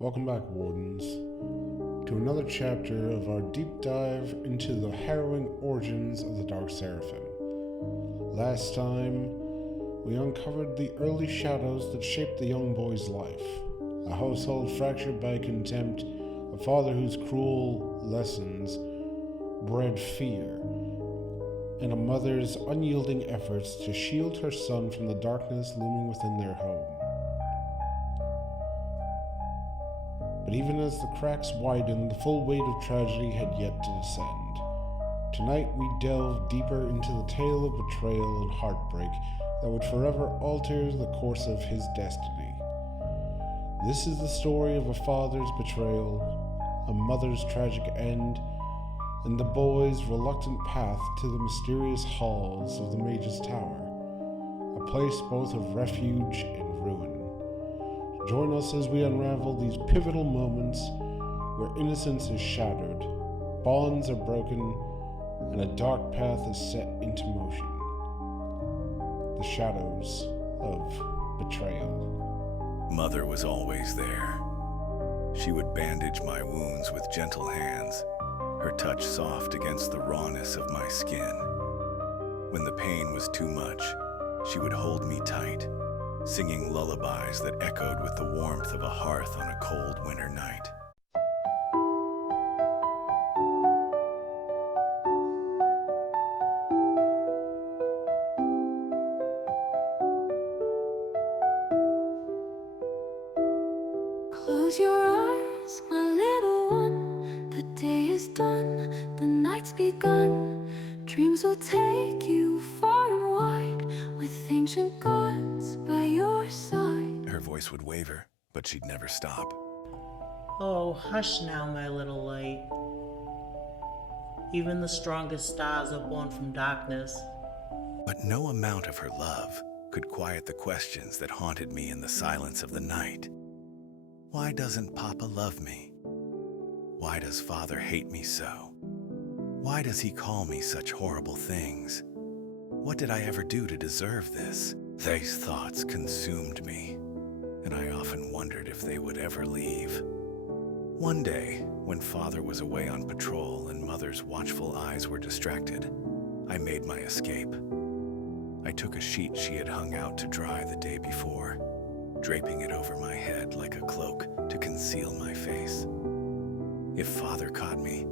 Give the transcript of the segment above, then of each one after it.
Welcome back, Wardens, to another chapter of our deep dive into the harrowing origins of the Dark Seraphim. Last time, we uncovered the early shadows that shaped the young boy's life. A household fractured by contempt, a father whose cruel lessons bred fear, and a mother's unyielding efforts to shield her son from the darkness looming within their home. But even as the cracks widened, the full weight of tragedy had yet to descend. Tonight we delve deeper into the tale of betrayal and heartbreak that would forever alter the course of his destiny. This is the story of a father's betrayal, a mother's tragic end, and the boy's reluctant path to the mysterious halls of the Mage's Tower, a place both of refuge and ruin. Join us as we unravel these pivotal moments where innocence is shattered, bonds are broken, and a dark path is set into motion. The shadows of betrayal. Mother was always there. She would bandage my wounds with gentle hands, her touch soft against the rawness of my skin. When the pain was too much, she would hold me tight, singing lullabies that echoed with the warmth of a hearth on a cold winter night. Close your eyes, my little one. The day is done, the night's begun. Dreams will take you far and wide, with ancient gods by your side. Her voice would waver, but she'd never stop. Oh, hush now, my little light. Even the strongest stars are born from darkness. But no amount of her love could quiet the questions that haunted me in the silence of the night. Why doesn't Papa love me? Why does Father hate me so? Why does he call me such horrible things? What did I ever do to deserve this? These thoughts consumed me, and I often wondered if they would ever leave. One day, when Father was away on patrol and Mother's watchful eyes were distracted, I made my escape. I took a sheet she had hung out to dry the day before, draping it over my head like a cloak to conceal my face. If Father caught me,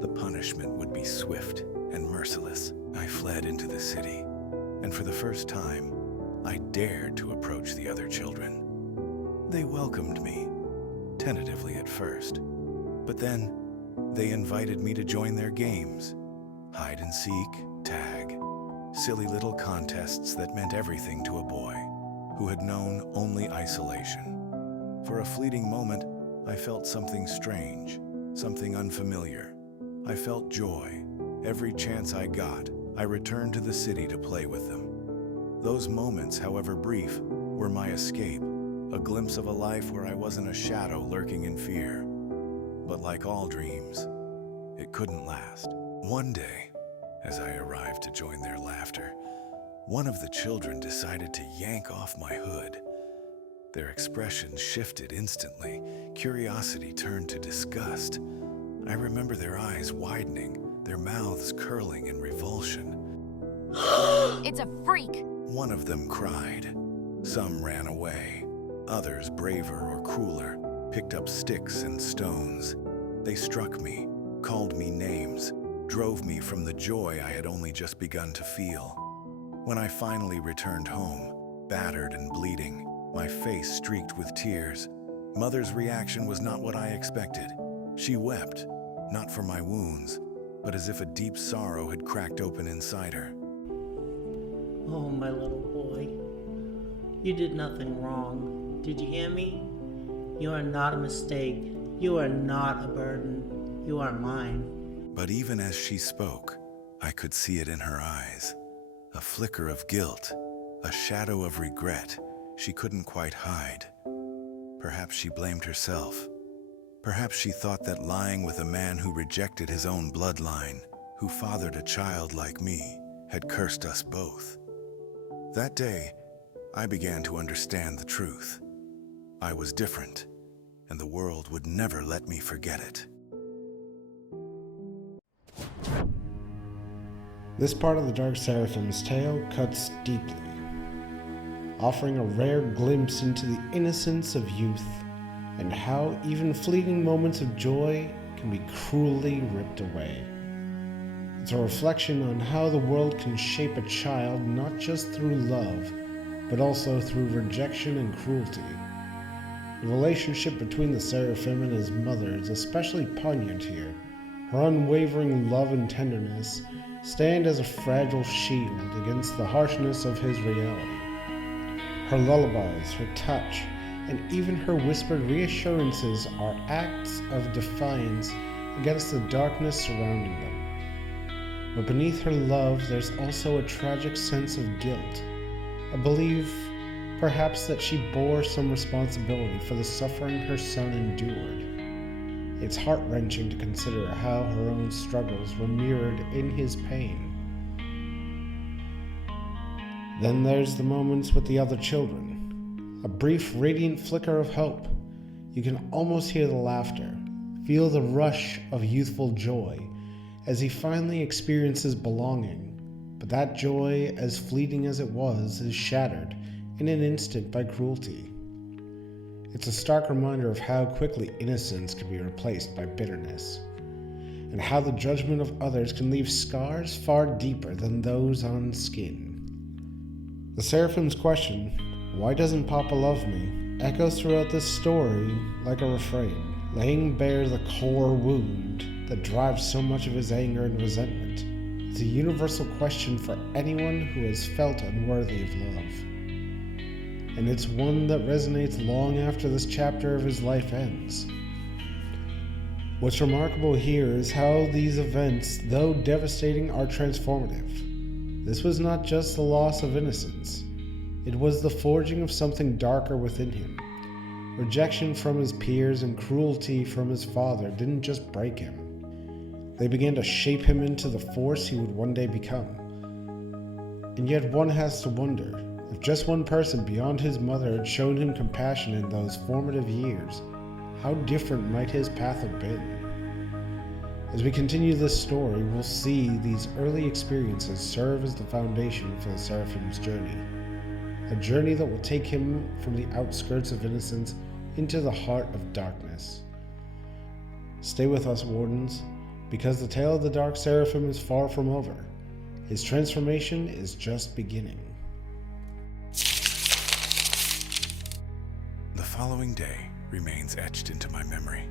the punishment would be swift and merciless. I fled into the city, and for the first time, I dared to approach the other children. They welcomed me, tentatively at first, but then they invited me to join their games. Hide and seek, tag, silly little contests that meant everything to a boy who had known only isolation. For a fleeting moment, I felt something strange, something unfamiliar. I felt joy. Every chance I got, I returned to the city to play with them. Those moments, however brief, were my escape, a glimpse of a life where I wasn't a shadow lurking in fear. But like all dreams, it couldn't last. One day, as I arrived to join their laughter, one of the children decided to yank off my hood. Their expressions shifted instantly. Curiosity turned to disgust. I remember their eyes widening, their mouths curling in revulsion. It's a freak! One of them cried. Some ran away. Others, braver or crueler, picked up sticks and stones. They struck me, called me names, drove me from the joy I had only just begun to feel. When I finally returned home, battered and bleeding, my face streaked with tears, Mother's reaction was not what I expected. She wept, not for my wounds, but as if a deep sorrow had cracked open inside her. Oh, my little boy. You did nothing wrong. Did you hear me? You are not a mistake. You are not a burden. You are mine. But even as she spoke, I could see it in her eyes. A flicker of guilt, a shadow of regret she couldn't quite hide. Perhaps she blamed herself. Perhaps she thought that lying with a man who rejected his own bloodline, who fathered a child like me, had cursed us both. That day, I began to understand the truth. I was different. and the world would never let me forget it. This part of the Dark Seraphim's tale cuts deeply, offering a rare glimpse into the innocence of youth and how even fleeting moments of joy can be cruelly ripped away. It's a reflection on how the world can shape a child not just through love, but also through rejection and cruelty. The relationship between the Seraphim and his mother is especially poignant here. Her unwavering love and tenderness stand as a fragile shield against the harshness of his reality. Her lullabies, her touch, and even her whispered reassurances are acts of defiance against the darkness surrounding them. But beneath her love, there's also a tragic sense of guilt, a belief, perhaps, that she bore some responsibility for the suffering her son endured. It's heart-wrenching to consider how her own struggles were mirrored in his pain. Then there's the moments with the other children. A brief, radiant flicker of hope. You can almost hear the laughter, feel the rush of youthful joy as he finally experiences belonging. But that joy, as fleeting as it was, is shattered in an instant by cruelty. It's a stark reminder of how quickly innocence can be replaced by bitterness, and how the judgment of others can leave scars far deeper than those on skin. The Seraphim's question, "Why doesn't Papa love me?" echoes throughout this story like a refrain, laying bare the core wound that drives so much of his anger and resentment. It's a universal question for anyone who has felt unworthy of love. And it's one that resonates long after this chapter of his life ends. What's remarkable here is how these events, though devastating, are transformative. This was not just the loss of innocence. It was the forging of something darker within him. Rejection from his peers and cruelty from his father didn't just break him. They began to shape him into the force he would one day become. And yet one has to wonder, if just one person beyond his mother had shown him compassion in those formative years, how different might his path have been? As we continue this story, we'll see these early experiences serve as the foundation for the Seraphim's journey. A journey that will take him from the outskirts of innocence into the heart of darkness. Stay with us, Wardens, because the tale of the Dark Seraphim is far from over. His transformation is just beginning. The following day remains etched into my memory,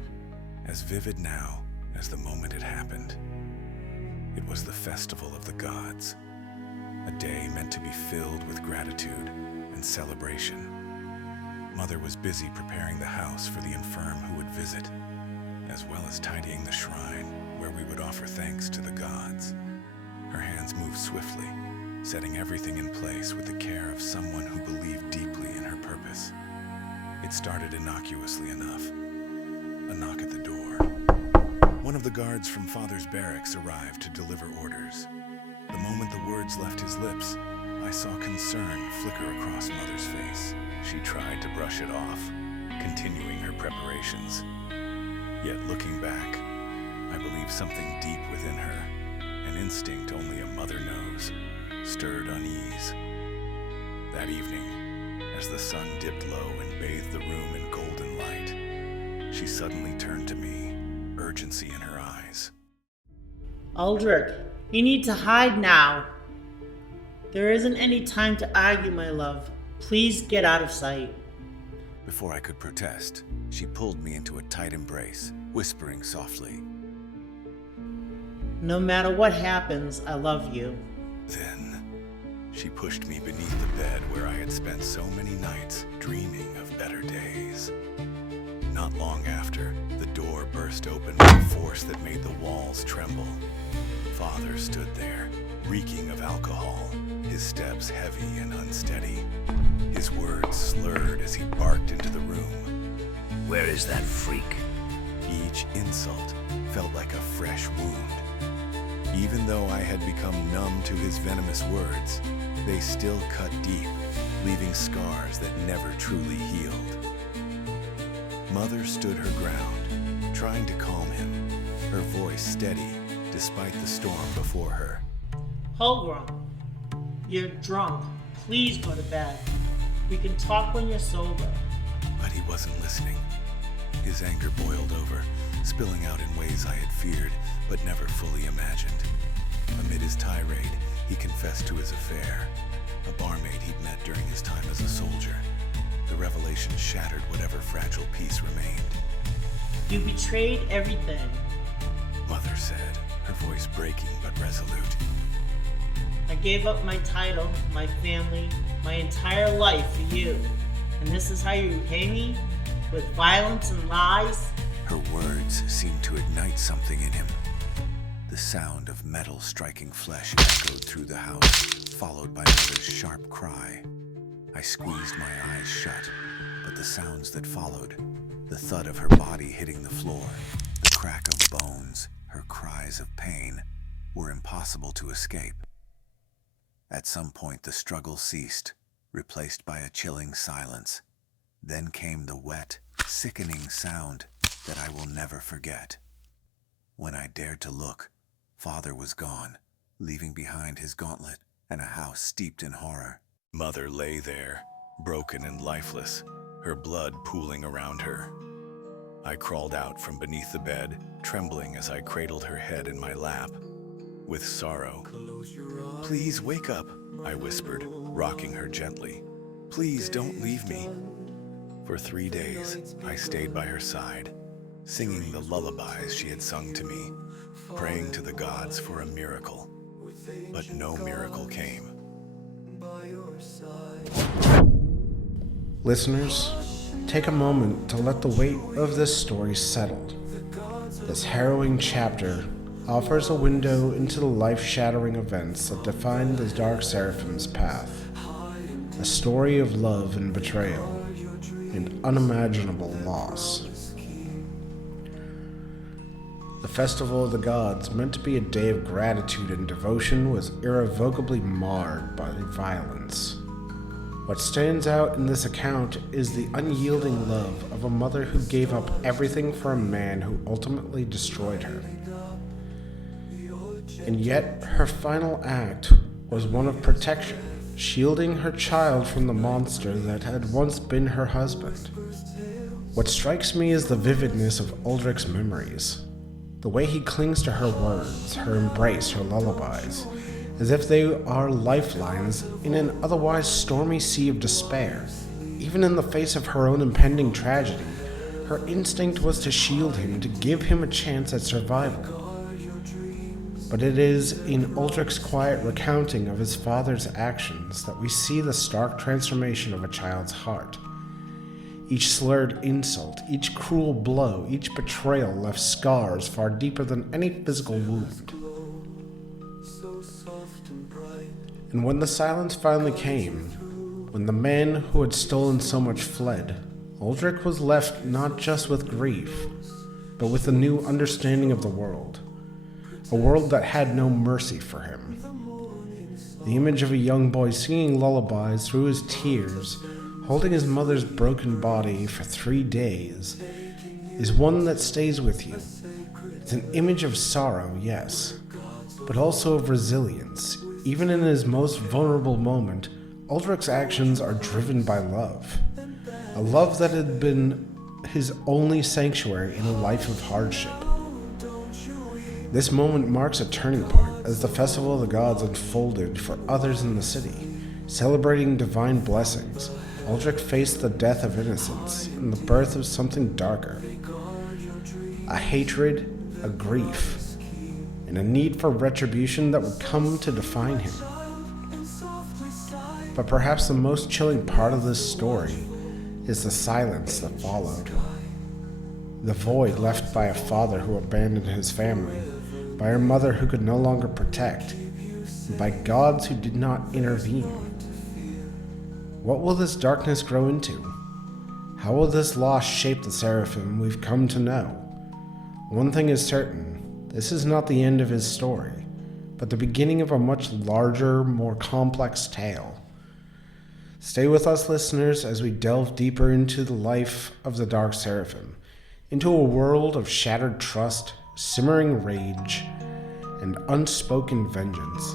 as vivid now as the moment it happened. It was the festival of the gods, a day meant to be filled with gratitude and celebration. Mother was busy preparing the house for the infirm who would visit, as well as tidying the shrine where we would offer thanks to the gods. Her hands moved swiftly, setting everything in place with the care of someone who believed deeply in her purpose. It started innocuously enough. A knock at the door. One of the guards from Father's barracks arrived to deliver orders. The moment the words left his lips, I saw concern flicker across Mother's face. She tried to brush it off, continuing her preparations. Yet looking back, I believe something deep within her, an instinct only a mother knows, stirred unease. That evening, as the sun dipped low and bathed the room in golden light, she suddenly turned to me, urgency in her eyes. Uldrach, you need to hide now. There isn't any time to argue, my love. Please get out of sight. Before I could protest, she pulled me into a tight embrace, whispering softly, No matter what happens, I love you. Then she pushed me beneath the bed where I had spent so many nights dreaming of better days. Not long after, the door burst open with a force that made the walls tremble. Father stood there, reeking of alcohol, his steps heavy and unsteady. His words slurred as he barked into the room. Where is that freak? Each insult felt like a fresh wound. Even though I had become numb to his venomous words, they still cut deep, leaving scars that never truly healed. Mother stood her ground, trying to calm him, her voice steady despite the storm before her. Uldrach, you're drunk. Please go to bed. We can talk when you're sober. But he wasn't listening. His anger boiled over, spilling out in ways I had feared but never fully imagined. Amid his tirade, he confessed to his affair, a barmaid he'd met during his time as a soldier. The revelation shattered whatever fragile peace remained. You betrayed everything. Mother said, her voice breaking but resolute. I gave up my title, my family, my entire life for you. And this is how you repay me? With violence and lies? Her words seemed to ignite something in him. The sound of metal striking flesh echoed through the house, followed by Mother's sharp cry. I squeezed my eyes shut, but the sounds that followed, the thud of her body hitting the floor, the crack of bones, her cries of pain, were impossible to escape. At some point the struggle ceased, replaced by a chilling silence. Then came the wet, sickening sound that I will never forget. When I dared to look, Father was gone, leaving behind his gauntlet and a house steeped in horror. Mother lay there, broken and lifeless, her blood pooling around her. I crawled out from beneath the bed, trembling as I cradled her head in my lap. With sorrow, "Please wake up," I whispered, rocking her gently. "Please don't leave me." For 3 days, I stayed by her side, singing the lullabies she had sung to me, praying to the gods for a miracle. But no miracle came. Listeners, take a moment to let the weight of this story settle. This harrowing chapter offers a window into the life-shattering events that define the Dark Seraphim's path. A story of love and betrayal, and unimaginable loss. The Festival of the Gods, meant to be a day of gratitude and devotion, was irrevocably marred by violence. What stands out in this account is the unyielding love of a mother who gave up everything for a man who ultimately destroyed her. And yet, her final act was one of protection, shielding her child from the monster that had once been her husband. What strikes me is the vividness of Uldrach's memories. The way he clings to her words, her embrace, her lullabies, as if they are lifelines in an otherwise stormy sea of despair. Even in the face of her own impending tragedy, her instinct was to shield him, to give him a chance at survival. But it is in Uldrach's quiet recounting of his father's actions that we see the stark transformation of a child's heart. Each slurred insult, each cruel blow, each betrayal left scars far deeper than any physical wound. And when the silence finally came, when the man who had stolen so much fled, Uldrach was left not just with grief, but with a new understanding of the world. A world that had no mercy for him. The image of a young boy singing lullabies through his tears, holding his mother's broken body for 3 days, is one that stays with you. It's an image of sorrow, yes, but also of resilience. Even in his most vulnerable moment, Uldrach's actions are driven by love. A love that had been his only sanctuary in a life of hardship. This moment marks a turning point as the Festival of the Gods unfolded for others in the city. Celebrating divine blessings, Uldrach faced the death of innocence and the birth of something darker. A hatred, a grief, and a need for retribution that would come to define him. But perhaps the most chilling part of this story is the silence that followed. The void left by a father who abandoned his family, by a mother who could no longer protect, and by gods who did not intervene. What will this darkness grow into? How will this loss shape the Seraphim we've come to know? One thing is certain, this is not the end of his story, but the beginning of a much larger, more complex tale. Stay with us, listeners, as we delve deeper into the life of the Dark Seraphim, into a world of shattered trust, simmering rage, and unspoken vengeance.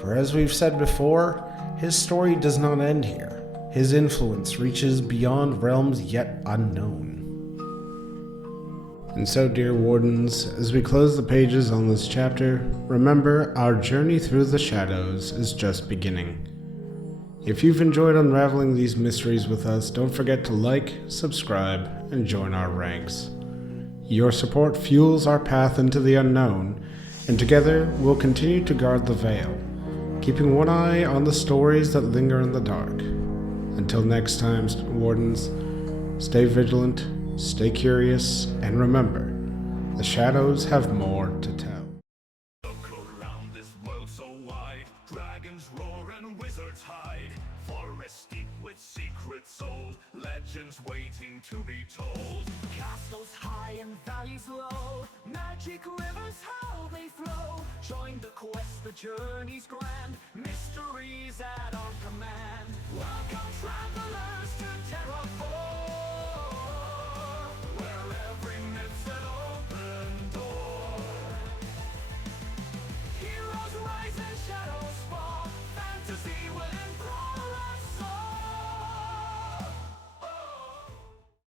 For as we've said before, his story does not end here. His influence reaches beyond realms yet unknown. And so, dear Wardens, as we close the pages on this chapter, remember our journey through the shadows is just beginning. If you've enjoyed unraveling these mysteries with us, don't forget to like, subscribe, and join our ranks. Your support fuels our path into the unknown, and together we'll continue to guard the veil, keeping one eye on the stories that linger in the dark. Until next time, Wardens, stay vigilant, stay curious, and remember, the shadows have more to tell. Look around this world so wide, dragons roar and wizards hide, forests deep with secrets old, legends waiting to be told. Castles high and valleys low, magic rivers how they flow. Join the quest, the journey's grand, mysteries at our command. Welcome travelers to Terra